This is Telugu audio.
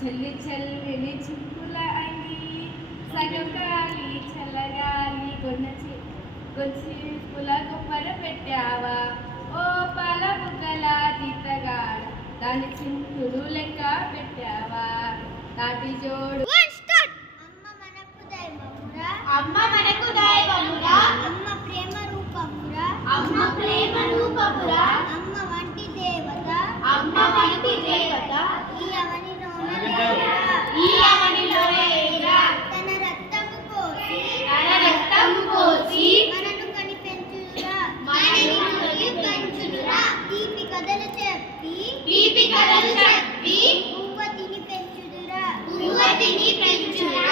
చెల్లి చెల్లిని చిక్కుల అని సగగాలి చల్లగాలి కొన్న పుల గుప్పర పెట్టావా? ఓ పల బుగ్గల తీతగాడు దాని చింతులు లెక్క పెట్టావా? తాటి జోడు భూపతిని పెంచుదురా.